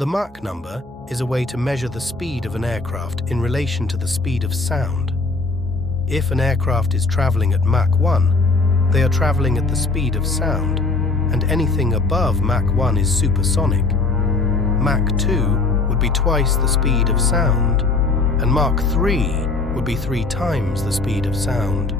The Mach number is a way to measure the speed of an aircraft in relation to the speed of sound. If an aircraft is traveling at Mach 1, they are traveling at the speed of sound, and anything above Mach 1 is supersonic. Mach 2 would be twice the speed of sound, and Mach 3 would be 3 times the speed of sound.